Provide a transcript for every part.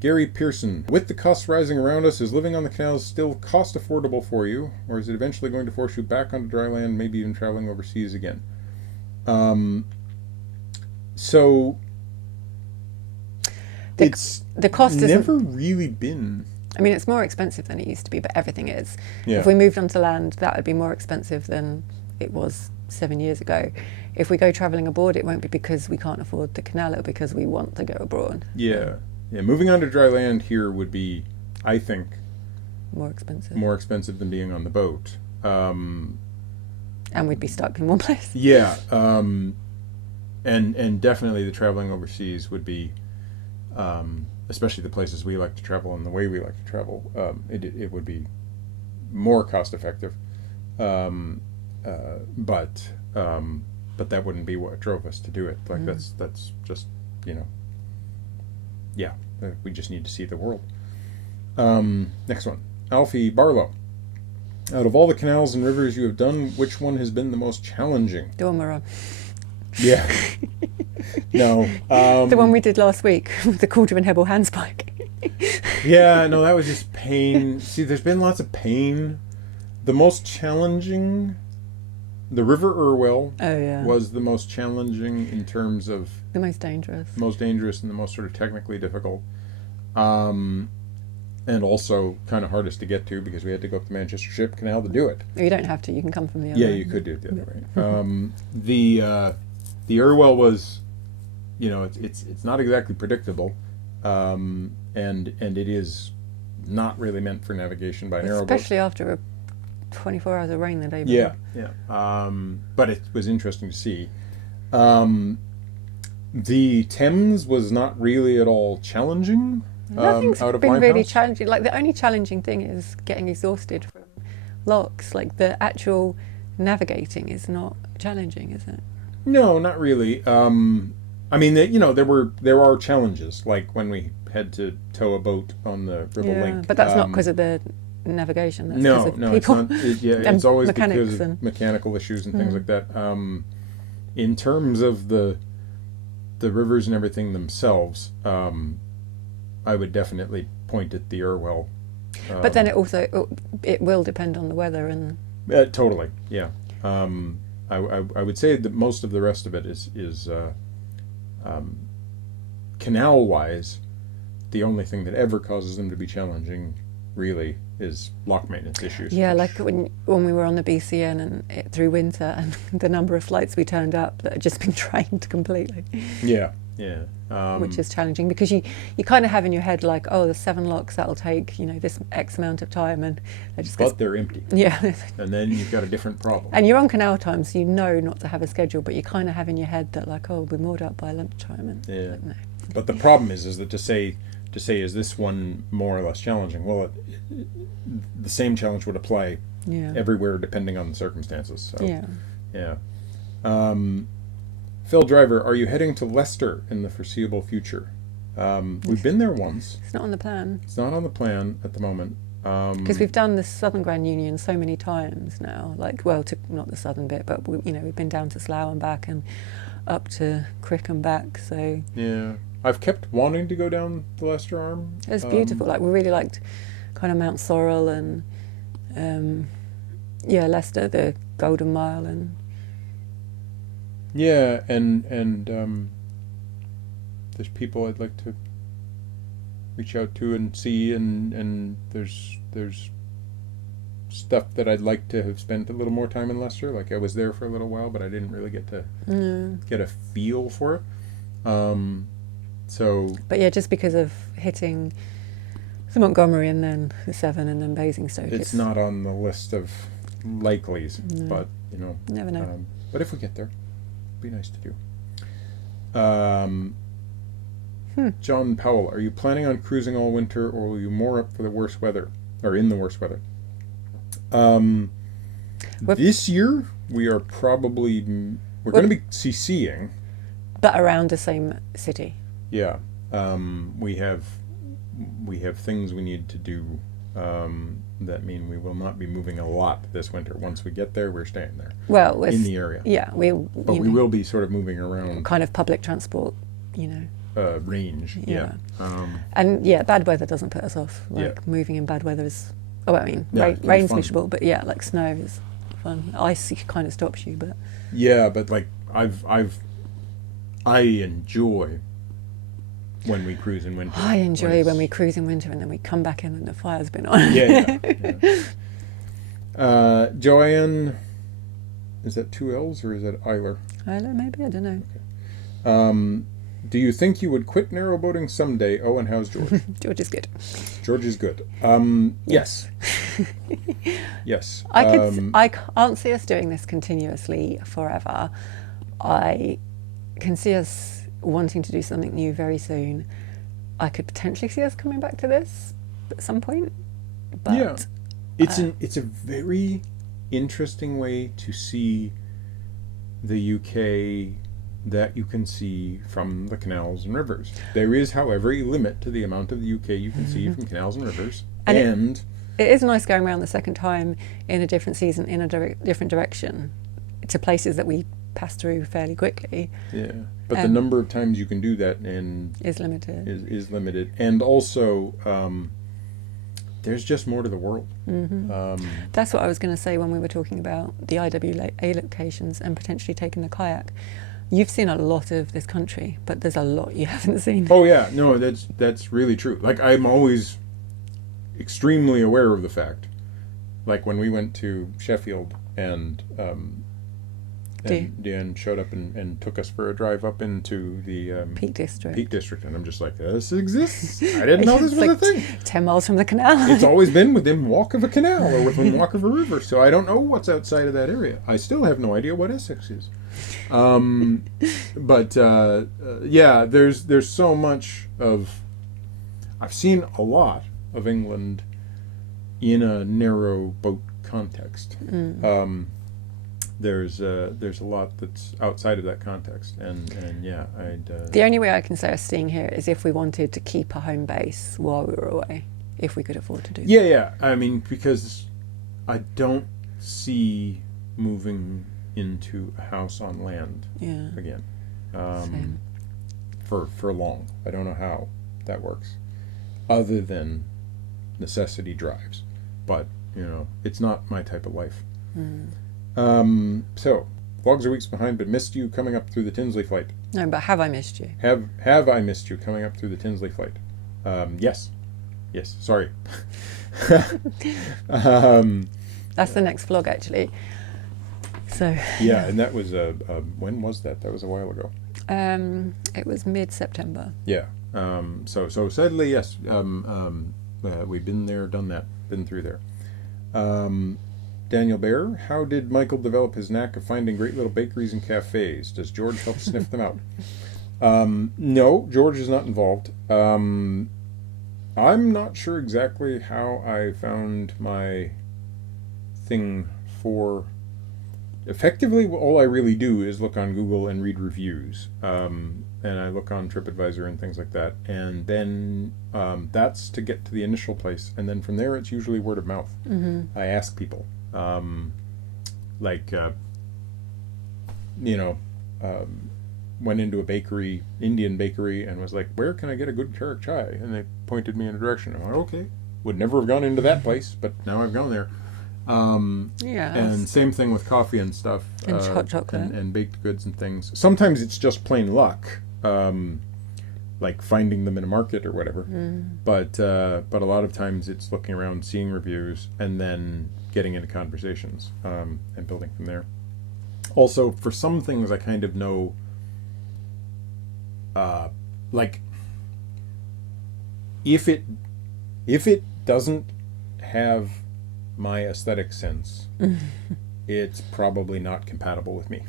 Gary Pearson, with the costs rising around us, is living on the canals still cost affordable for you, or is it eventually going to force you back onto dry land, maybe even traveling overseas again? So the cost never really been. I mean, it's more expensive than it used to be, but everything is. Yeah. If we moved onto land, that would be more expensive than it was 7 years ago. If we go travelling abroad, it won't be because we can't afford the canal, it'll because we want to go abroad. Yeah. Yeah, moving onto dry land here would be, I think, More expensive. more expensive than being on the boat. And we'd be stuck in one place. Yeah. And definitely the traveling overseas would be, especially the places we like to travel and the way we like to travel, it would be more cost effective. But that wouldn't be what drove us to do it. Like that's just, yeah, we just need to see the world. Next one, Alfie Barlow. Out of all the canals and rivers you have done, which one has been the most challenging? The one we're on. Yeah. No. The one we did last week with the Cauldron Hebel handspike. Yeah, no, that was just pain. See, there's been lots of pain. The most challenging, the River Irwell was the most challenging in terms of... The most dangerous. Most dangerous and the most sort of technically difficult. And also kind of hardest to get to because we had to go up the Manchester Ship Canal to do it. You don't have to, you can come from the other way. way. You could do it the other way. The Irwell was, it's not exactly predictable, and it is not really meant for navigation by narrowboats. Especially after a 24 hours of rain the day before. Yeah. But it was interesting to see. The Thames was not really at all challenging. Nothing's out of been really Limehouse. challenging. Like, the only challenging thing is getting exhausted from locks. Like, the actual navigating is not challenging, is it? No, not really. I mean, there are challenges, like when we had to tow a boat on the Ribble Link. But that's not because of the navigation. That's No, because of people. it's always mechanics because of mechanical issues and things like that. In terms of the rivers and everything themselves, I would definitely point at the Irwell. But then it will depend on the weather and. Totally, yeah. I would say that most of the rest of it is canal-wise, the only thing that ever causes them to be challenging, really, is lock maintenance issues. Yeah, like when we were on the BCN and through winter, and the number of flights we turned up that had just been drained completely. Yeah. Which is challenging because you kind of have in your head like, oh, there's 7 locks, that'll take this X amount of time, and they're empty. Yeah. And then you've got a different problem. And you're on canal time, so you know not to have a schedule, but you kind of have in your head that like, oh, we're moored up by lunchtime, and yeah. No. But the problem is that to say is this one more or less challenging? Well, the same challenge would apply everywhere depending on the circumstances. So yeah. Phil Driver, are you heading to Leicester in the foreseeable future? We've been there once. It's not on the plan. It's not on the plan at the moment. Because we've done the Southern Grand Union so many times now. Like, well, not the southern bit, but we've been down to Slough and back, and up to Crick and back. So yeah, I've kept wanting to go down the Leicester Arm. It's beautiful. Like, we really liked kind of Mount Sorrel and Leicester, the Golden Mile, and. Yeah, and there's people I'd like to reach out to and see, and there's stuff that I'd like to have spent a little more time in Leicester. Like, I was there for a little while, but I didn't really get to get a feel for it. But yeah, just because of hitting the Montgomery and then the Severn and then Basingstoke, it's not on the list of likelies. No. But never know. But if we get there. Be nice to do. John Powell, are you planning on cruising all winter, or will you moor up for the worst weather, or in the worst weather? This year we are probably going to be CCing, but around the same city. Yeah, we have things we need to do. That mean we will not be moving a lot this winter. Once we get there, we're staying there. Well, in the area. Yeah, we will be sort of moving around. Kind of public transport, range. Yeah. And yeah, bad weather doesn't put us off. Like Yeah. moving in bad weather is, oh, I mean, Yeah, it can be rain's fun. miserable, but yeah, like snow is fun. Ice kind of stops you, but Yeah, but like I enjoy when we cruise in winter. I enjoy when we cruise in winter and then we come back in and the fire's been on. Yeah. Joanne, is that 2 L's or is that Eiler? Eiler, maybe, I don't know. Do you think you would quit narrowboating someday? Oh, and how's George? George is good. George is good. Yes. Yes. I can't see us doing this continuously forever. I can see us wanting to do something new very soon. I could potentially see us coming back to this at some point. But yeah. It's a very interesting way to see the UK that you can see from the canals and rivers. There is, however, a limit to the amount of the UK you can see from canals and rivers. And it is nice going around the second time in a different season, in a different direction, to places that we pass through fairly quickly. Yeah, but the number of times you can do that is limited. Is limited, and also there's just more to the world. That's what I was going to say when we were talking about the IWA locations and potentially taking the kayak. You've seen a lot of this country, but there's a lot you haven't seen. Oh yeah, no, that's really true. Like, I'm always extremely aware of the fact, like when we went to Sheffield and Dan showed up and took us for a drive up into the Peak District. And I'm just like, this exists? I didn't know this was like a thing. 10 miles from the canal. It's always been within walk of a canal or within walk of a river, so I don't know what's outside of that area. I still have no idea what Essex is. But yeah, there's so much of. I've seen a lot of England in a narrow boat context. There's a lot that's outside of that context, and yeah, the only way I can say us staying here is if we wanted to keep a home base while we were away, if we could afford to do that. Yeah. I mean, because I don't see moving into a house on land again for long. I don't know how that works, other than necessity drives. But it's not my type of life. So, vlogs are weeks behind, but missed you coming up through the Tinsley flight. No, but have I missed you? Have I missed you coming up through the Tinsley flight? Yes. Sorry. That's the next vlog, actually. So. Yeah, and that was when was that? That was a while ago. It was mid-September. Yeah. So sadly, yes. We've been there, done that, been through there. Daniel Bear, how did Michael develop his knack of finding great little bakeries and cafes? Does George help sniff them out? No, George is not involved. I'm not sure exactly how I found my thing for... Effectively, all I really do is look on Google and read reviews. And I look on TripAdvisor and things like that. And then that's to get to the initial place. And then from there, it's usually word of mouth. I ask people. Went into a bakery, Indian bakery, and was like, where can I get a good Karak chai? And they pointed me in a direction. I'm like, okay. Would never have gone into that place, but now I've gone there. And same thing with coffee and stuff. And hot chocolate. And baked goods and things. Sometimes it's just plain luck. Like finding them in a market or whatever. But a lot of times it's looking around, seeing reviews, and then getting into conversations and building from there. Also, for some things I kind of know, like if it doesn't have my aesthetic sense, it's probably not compatible with me.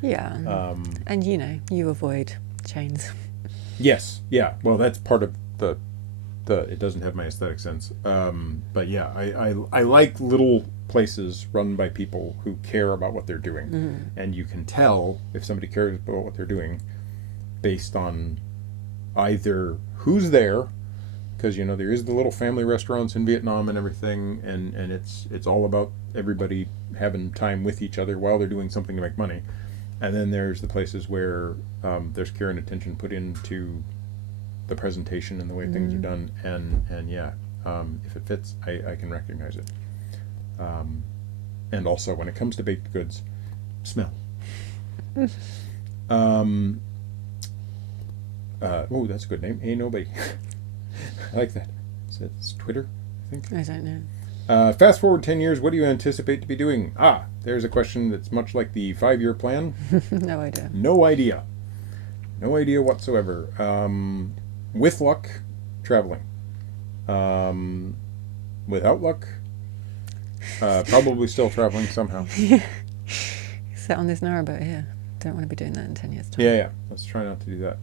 Yeah. And you avoid chains. Yes, yeah. Well, that's part of the it doesn't have my aesthetic sense. But yeah, I like little places run by people who care about what they're doing. And you can tell if somebody cares about what they're doing based on either who's there, because there is the little family restaurants in Vietnam and everything, and it's all about everybody having time with each other while they're doing something to make money. And then there's the places where there's care and attention put into the presentation and the way things are done. And yeah, if it fits, I can recognize it. And also, when it comes to baked goods, smell. Oh, that's a good name. Ain't nobody. I like that. It's Twitter, I think. I don't know. Fast forward 10 years, what do you anticipate to be doing? Ah, there's a question that's much like the 5-year plan. No idea. No idea. No idea whatsoever. With luck, traveling. Without luck, probably still traveling somehow. Sit on this narrowboat here. Don't want to be doing that in 10 years' time. Yeah. Let's try not to do that.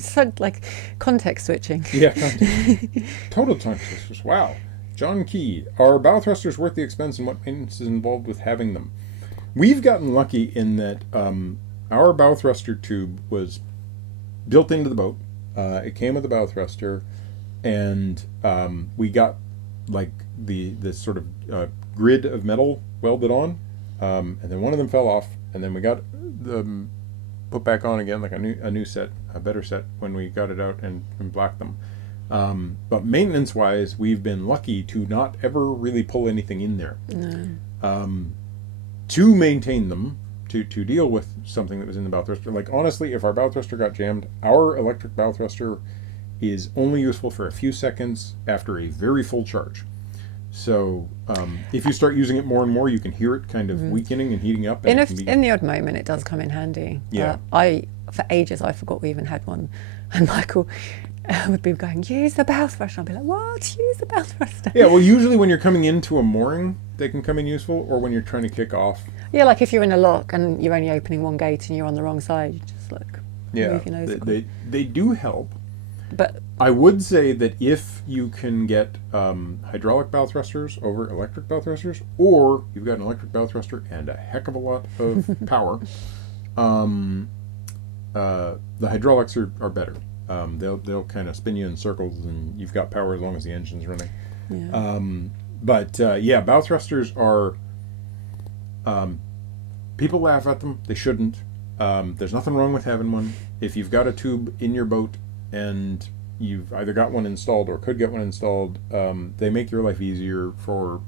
So, like, context switching. Yeah, total context switch. Wow. John Key, are bow thrusters worth the expense, and what maintenance is involved with having them? We've gotten lucky in that our bow thruster tube was built into the boat. It came with a bow thruster, and we got like this sort of grid of metal welded on, and then one of them fell off, and then we got them put back on again, like a new set, a better set, when we got it out and blacked them. But maintenance-wise, we've been lucky to not ever really pull anything in there. No. To maintain them, to deal with something that was in the bow thruster. Like, honestly, if our bow thruster got jammed, our electric bow thruster is only useful for a few seconds after a very full charge. So if you start using it more and more, you can hear it kind of weakening and heating up. And In the odd moment, it does come in handy. Yeah. For ages, I forgot we even had one. And Michael would be going, use the bow thruster. I'd be like, what? Use the bow thruster? Yeah, well, usually when you're coming into a mooring, they can come in useful, or when you're trying to kick off. Yeah, like if you're in a lock and you're only opening one gate and you're on the wrong side, you just like move your nose. They do help. But I would say that if you can get hydraulic bow thrusters over electric bow thrusters, or you've got an electric bow thruster and a heck of a lot of power, the hydraulics are better. They'll kind of spin you in circles, and you've got power as long as the engine's running. yeah. Yeah, bow thrusters are. People laugh at them. They shouldn't. There's nothing wrong with having one. If you've got a tube in your boat and you've either got one installed or could get one installed, they make your life easier for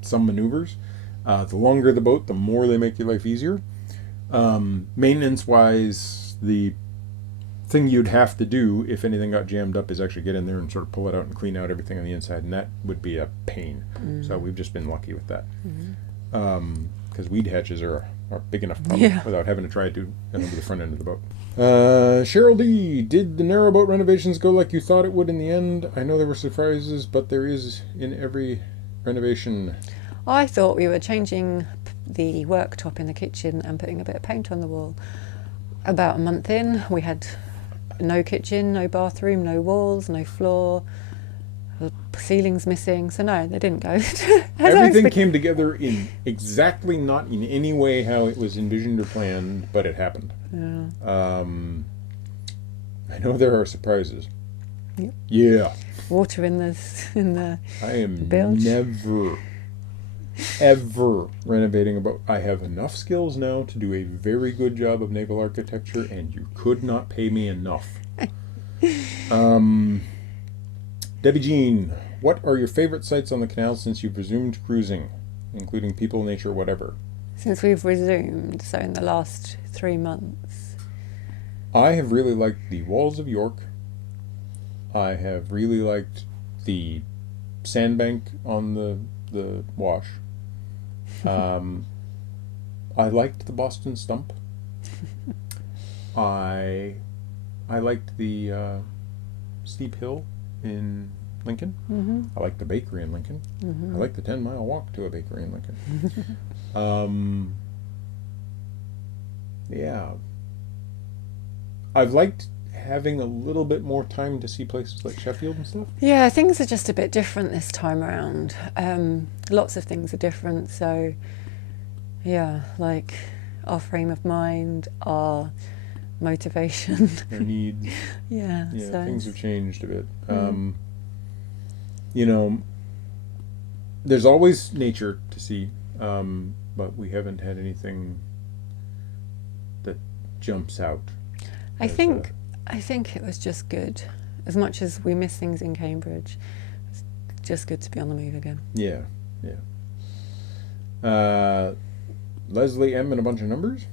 some maneuvers. The longer the boat, the more they make your life easier. Maintenance-wise, the thing you'd have to do if anything got jammed up is actually get in there and sort of pull it out and clean out everything on the inside, and that would be a pain. So we've just been lucky with that. Because weed hatches are big enough problem without having to try to under the front end of the boat. Cheryl D, did the narrowboat renovations go like you thought it would in the end? I know there were surprises, but there is in every renovation. I thought we were changing the worktop in the kitchen and putting a bit of paint on the wall. About a month in, we had no kitchen, no bathroom, no walls, no floor, ceilings missing. So no, they didn't go. Everything came together in exactly not in any way how it was envisioned or planned, but it happened. Yeah. I know there are surprises. Yep. Yeah. Water in the I am bilge. never ever renovating a boat. I have enough skills now to do a very good job of naval architecture, and you could not pay me enough. Debbie Jean, what are your favorite sights on the canal since you've resumed cruising, including people, nature, whatever? Since we've resumed, so in the last 3 months. I have really liked the walls of York. I have really liked the sandbank on the wash. I liked the Boston Stump. I liked the steep hill in Lincoln. I liked the bakery in Lincoln. I liked the 10-mile walk to a bakery in Lincoln. Yeah. I've liked having a little bit more time to see places like Sheffield and stuff. Yeah, things are just a bit different this time around. Lots of things are different, so yeah, like our frame of mind, our motivation, Our needs. yeah, so Things have changed a bit. You know, there's always nature to see, but we haven't had anything jumps out. I think it was just good. As much as we miss things in Cambridge, it's just good to be on the move again. Yeah. Leslie M. and a bunch of numbers.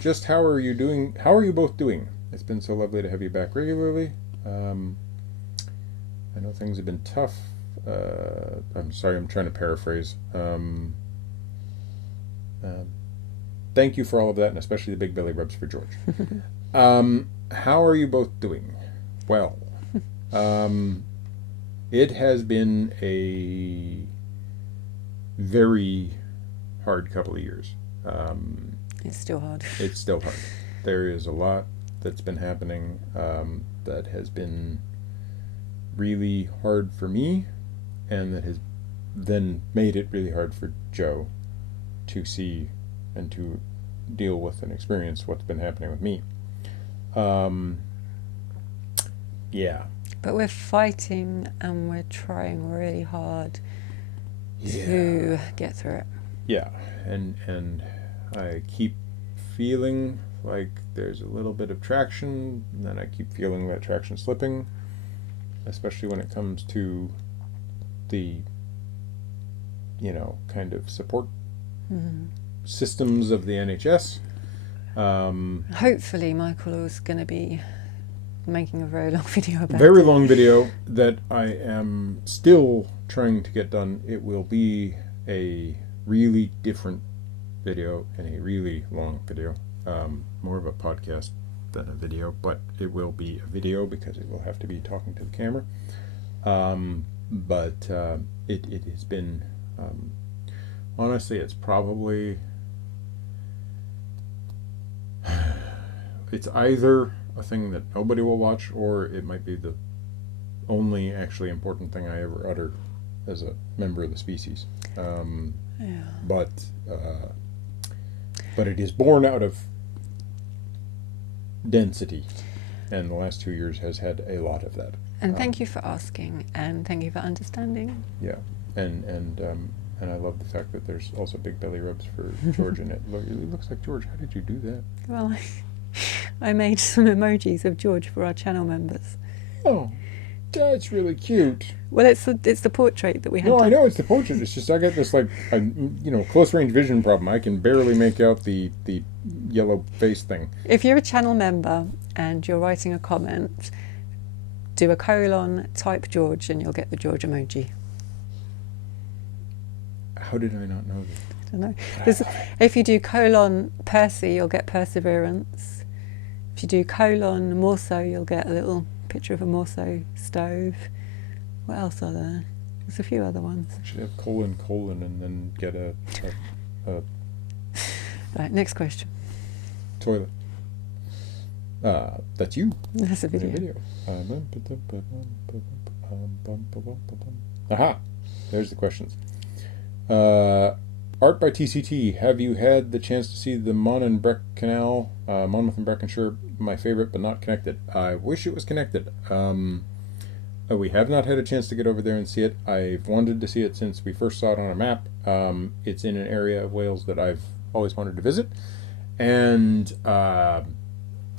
Just how are you doing? How are you both doing? It's been so lovely to have you back regularly. I know things have been tough. I'm sorry, I'm trying to paraphrase. Thank you for all of that, and especially the big belly rubs for George. How are you both doing? Well, it has been a very hard couple of years. It's still hard. It's still hard. There is a lot that's been happening that has been really hard for me, and that has then made it really hard for Joe to see and to deal with and experience what's been happening with me. Yeah. But we're fighting and we're trying really hard to get through it. Yeah, and I keep feeling like there's a little bit of traction, and then I keep feeling that traction slipping, especially when it comes to the, kind of support systems of the NHS. Hopefully Michael is going to be making a very long video about Very it. long video that I am still trying to get done. It will be a really different video and a really long video. More of a podcast than a video, but it will be a video because it will have to be talking to the camera. But it has been, honestly, it's probably, it's either a thing that nobody will watch, or it might be the only actually important thing I ever utter as a member of the species. But it is born out of density, and the last 2 years has had a lot of that. And thank you for asking, and thank you for understanding. Yeah, and I love the fact that there's also big belly rubs for George in it. Look, it looks like George. How did you do that? Well, I made some emojis of George for our channel members. Oh, that's really cute. Well, it's the portrait that we had. No, I know it's the portrait. It's just I got this close range vision problem. I can barely make out the yellow face thing. If you're a channel member and you're writing a comment, do a colon, type George, and you'll get the George emoji. How did I not know this? I don't know. Because if you do colon Percy, you'll get perseverance. If you do colon Morso, you'll get a little picture of a Morso stove. What else are there? There's a few other ones. I should have colon, and then get a Right, next question. toilet. That's you. That's a video. Aha! There's the questions. Art by TCT. Have you had the chance to see the Mon and Breck Canal? Monmouth and Breckenshire, my favorite, but not connected. I wish it was connected. We have not had a chance to get over there and see it. I've wanted to see it since we first saw it on a map. It's in an area of Wales that I've always wanted to visit, and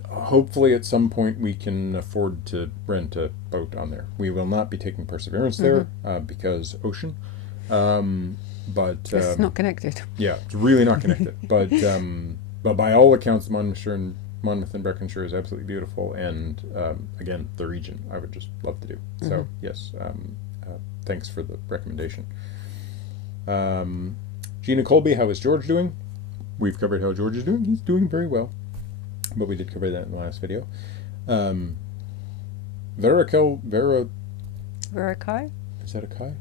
hopefully at some point we can afford to rent a boat on there. We will not be taking Perseverance there because ocean. But It's not connected. yeah, it's really not connected. But by all accounts, Monmouth and Breckenshire is absolutely beautiful, and again, the region I would just love to do. So yes, thanks for the recommendation. Gina Colby, how is George doing? We've covered how George is doing. He's doing very well, but we did cover that in the last video. Varakai? Is that a Kai?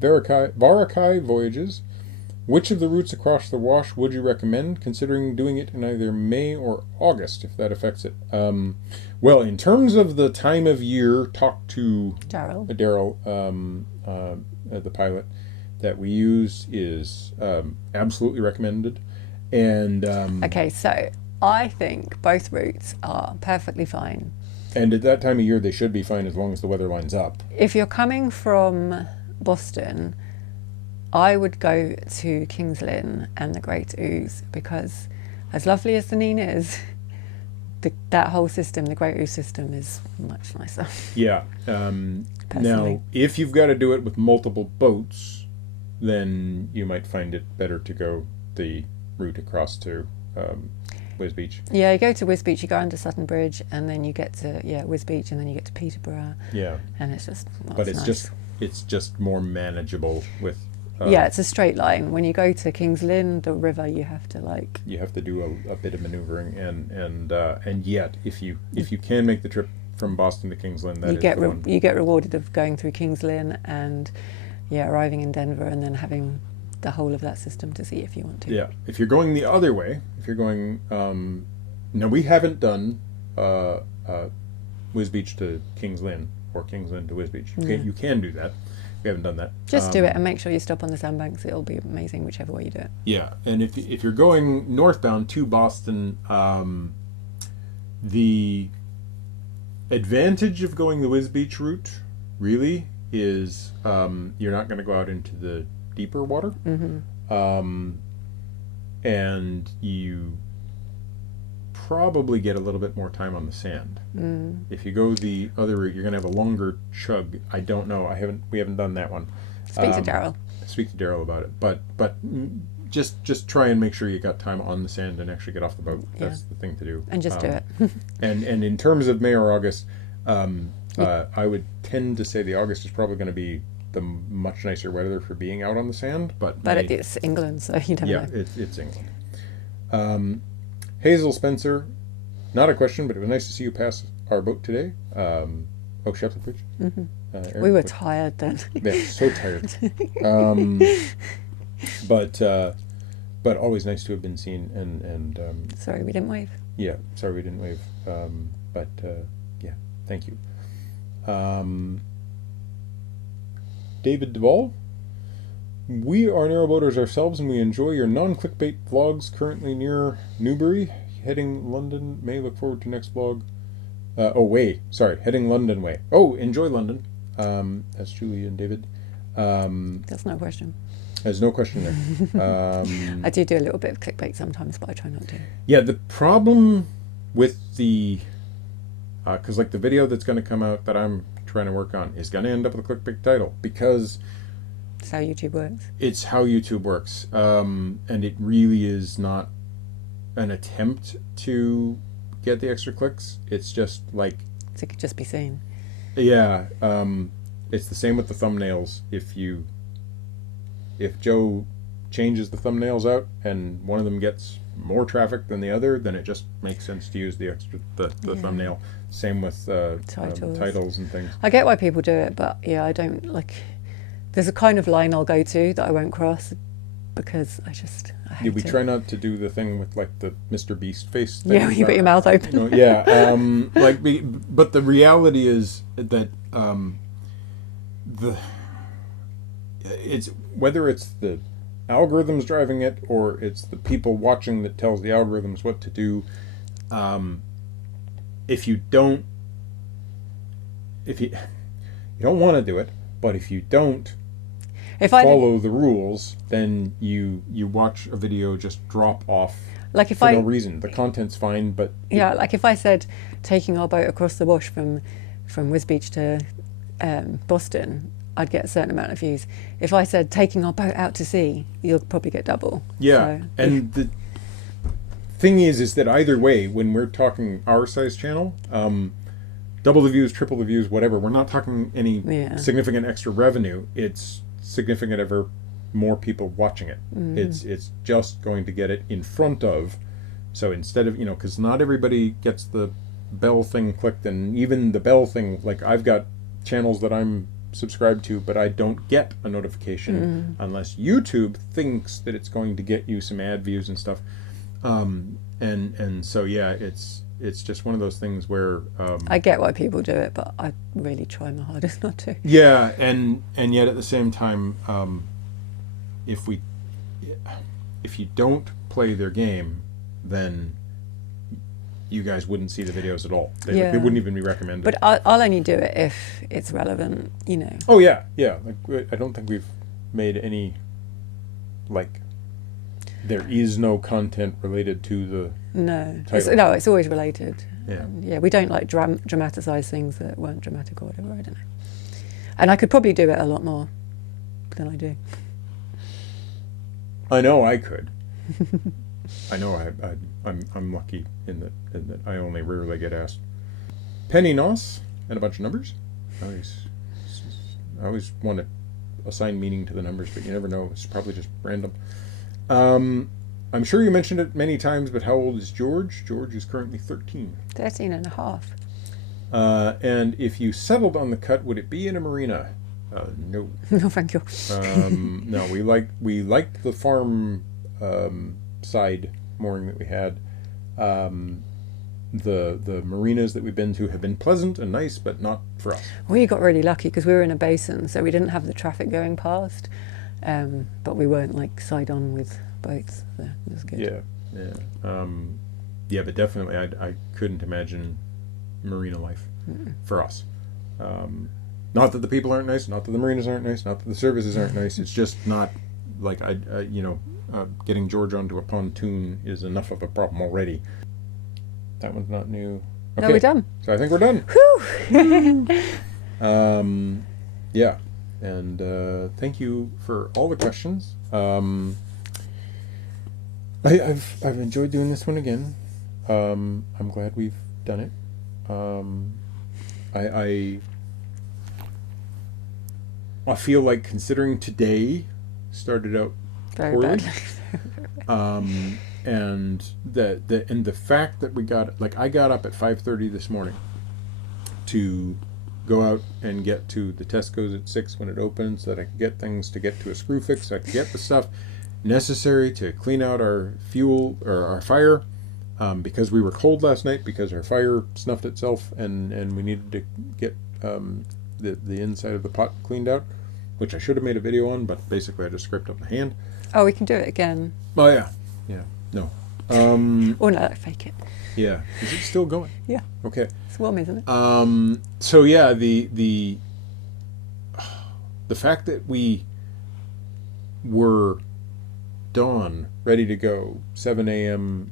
Varakai voyages. Which of the routes across the Wash would you recommend, considering doing it in either May or August, if that affects it? Well, in terms of the time of year, talk to Daryl, the pilot that we use is absolutely recommended. And Okay, so I think both routes are perfectly fine. And at that time of year, they should be fine as long as the weather lines up. If you're coming from Boston, I would go to King's Lynn and the Great Ouse, because as lovely as the Nene is, that whole system, the Great Ooze system, is much nicer. Yeah. Personally. Now, if you've got to do it with multiple boats, then you might find it better to go the route across to Wiz Beach. Yeah, you go to Wiz Beach, you go under Sutton Bridge, and then you get to Wiz Beach, and then you get to Peterborough. Yeah. And it's just, But it's it's nice. just more manageable with. Yeah, it's a straight line. When you go to King's Lynn, the river, you have to You have to do a bit of maneuvering, and yet if you can make the trip from Boston to King's Lynn, you get rewarded of going through King's Lynn and arriving in Denver and then having the whole of that system to see if you want to. Yeah, if you're going the other way, if you're going, now we haven't done Wiz Beach to King's Lynn or King's Lynn to Wiz Beach. You can do that. We haven't done that. Just do it and make sure you stop on the sandbanks. It'll be amazing whichever way you do it. Yeah, and if you're going northbound to Boston, the advantage of going the Wiz Beach route really is you're not going to go out into the deeper water, and you probably get a little bit more time on the sand. If you go the other route, you're going to have a longer chug. I don't know. We haven't done that one. Speak to Daryl. Speak to Daryl about it. But just try and make sure you got time on the sand and actually get off the boat. That's the thing to do. And just do it. and in terms of May or August, I would tend to say the August is probably going to be the much nicer weather for being out on the sand. But it's England, so you don't know. Yeah, it's England. Hazel Spencer, not a question, but it was nice to see you pass our boat today. Shepherd Bridge. Eric, We were tired then. Yeah, so tired. But always nice to have been seen. And Sorry, we didn't wave. yeah, sorry we didn't wave. But yeah, thank you. David Duvall. We are narrowboaters ourselves, and we enjoy your non-clickbait vlogs. Currently near Newbury, heading London. May look forward to next vlog. Heading London way. Oh, enjoy London. That's Julie and David. That's no question. There's no question there. I do a little bit of clickbait sometimes, but I try not to. Yeah, the problem with the, because the video that's going to come out that I'm trying to work on is going to end up with a clickbait title, because it's how YouTube works. It's how YouTube works. And it really is not an attempt to get the extra clicks. It's just so it could just be seen. Yeah. It's the same with the thumbnails. If Joe changes the thumbnails out and one of them gets more traffic than the other, then it just makes sense to use the thumbnail. Same with titles and things. I get why people do it, but I don't there's a kind of line I'll go to that I won't cross because I hate we it. try not to do the thing with the Mr. Beast face thing. Yeah, you got your mouth open. But the reality is that it's whether it's the algorithms driving it or it's the people watching that tells the algorithms what to do. If you don't want to do it, but if you don't follow the rules, then you watch a video just drop off for no reason. The content's fine, but if I said taking our boat across the wash from Wiz Beach to Boston, I'd get a certain amount of views. If I said taking our boat out to sea, you'll probably get double. Yeah, so, and the thing is that either way, when we're talking our size channel, double the views, triple the views, whatever, we're not talking any significant extra revenue. It's significant ever more people watching it. It's just going to get it in front of. So instead of, because not everybody gets the bell thing clicked, and even the bell thing, I've got channels that I'm subscribed to, but I don't get a notification unless YouTube thinks that it's going to get you some ad views and stuff. And so it's just one of those things where I get why people do it, but I really try my hardest not to. Yeah, and yet at the same time, if you don't play their game, then you guys wouldn't see the videos at all. They wouldn't even be recommended. But I'll only do it if it's relevant, Oh yeah. I don't think we've made any there is no content related to the title. It's always related. Yeah. And yeah, we don't like dramatize things that weren't dramatic or whatever. I don't know. And I could probably do it a lot more than I do. I know I could. I know I'm lucky in that I only rarely get asked. Penny Nos and a bunch of numbers. I always want to assign meaning to the numbers, but you never know. It's probably just random. I'm sure you mentioned it many times, but how old is George? George is currently 13. 13 and a half. And if you settled on the cut, would it be in a marina? No. No, thank you. No, we liked the farm side mooring that we had. The marinas that we've been to have been pleasant and nice, but not for us. We got really lucky because we were in a basin, so we didn't have the traffic going past, but we weren't like side on with boats. So it was good. Yeah, but definitely I couldn't imagine marina life for us. Not that the people aren't nice, not that the marinas aren't nice, not that the services aren't nice. It's just not like getting George onto a pontoon is enough of a problem already. That one's not new. Okay. No, we're done. So I think we're done. Whew. Yeah, and thank you for all the questions. I've enjoyed doing this one again. I'm glad we've done it. I feel like, considering today started out Very poorly, badly. and the fact that we got, like, I got up at 5:30 this morning to go out and get to the Tesco's at 6 when it opens, so that I could get things to get to a screw fix, so I could get the stuff necessary to clean out our fuel or our fire, because we were cold last night because our fire snuffed itself, and we needed to get the inside of the pot cleaned out, which I should have made a video on, but basically I just scraped up my hand. Oh, we can do it again. Oh yeah, no. Or no, fake it. Yeah, is it still going? Yeah. Okay. It's warm, isn't it? So yeah, the fact that we were dawn ready to go, 7 a.m.,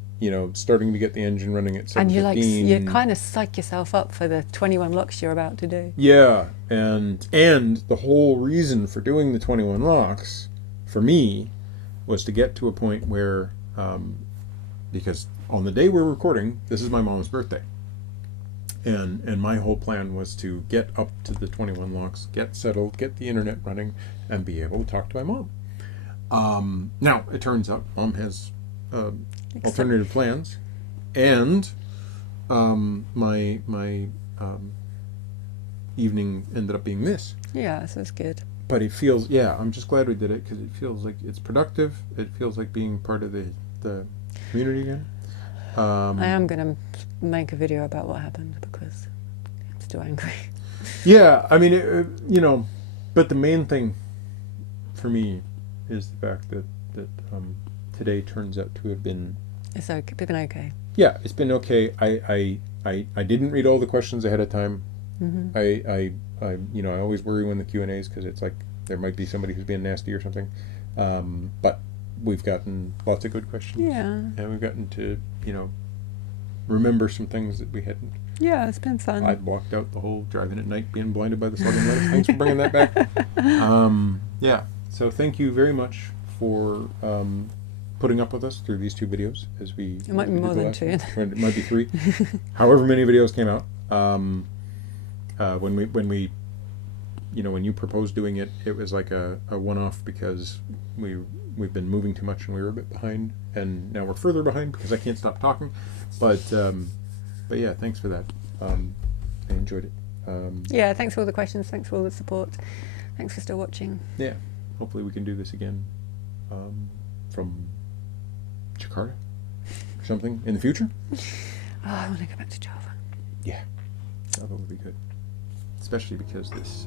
starting to get the engine running at 7:15. And you kind of psych yourself up for the 21 locks you're about to do. Yeah, and the whole reason for doing the 21 locks for me was to get to a point where, because on the day we're recording, this is my mom's birthday, and my whole plan was to get up to the 21 locks, get settled, get the internet running, and be able to talk to my mom. Now it turns out Mom has alternative plans, and my evening ended up being this. Yeah, so it's good. But it feels, I'm just glad we did it, because it feels like it's productive. It feels like being part of the community again. I am going to make a video about what happened because I'm still angry. Yeah, I mean, but the main thing for me is the fact that today turns out to have been... It's okay. Been okay. Yeah, it's been okay. I didn't read all the questions ahead of time. Mm-hmm. I always worry when the Q&As, because it's like there might be somebody who's being nasty or something. But we've gotten lots of good questions. Yeah. And we've gotten to, remember some things that we hadn't. Yeah, it's been fun. I blocked out the whole driving at night, being blinded by the slugging lights. Thanks for bringing that back. Yeah. So thank you very much for putting up with us through these 2 videos as we. It might be more than 2. It might be 3. However many videos came out. When you proposed doing it, it was like a one-off, because we've been moving too much and we were a bit behind, and now we're further behind because I can't stop talking. But yeah, thanks for that. I enjoyed it. Yeah, thanks for all the questions. Thanks for all the support. Thanks for still watching. Yeah, hopefully we can do this again from Jakarta or something in the future. Oh, I want to go back to Java. Yeah, Java would be good, especially because this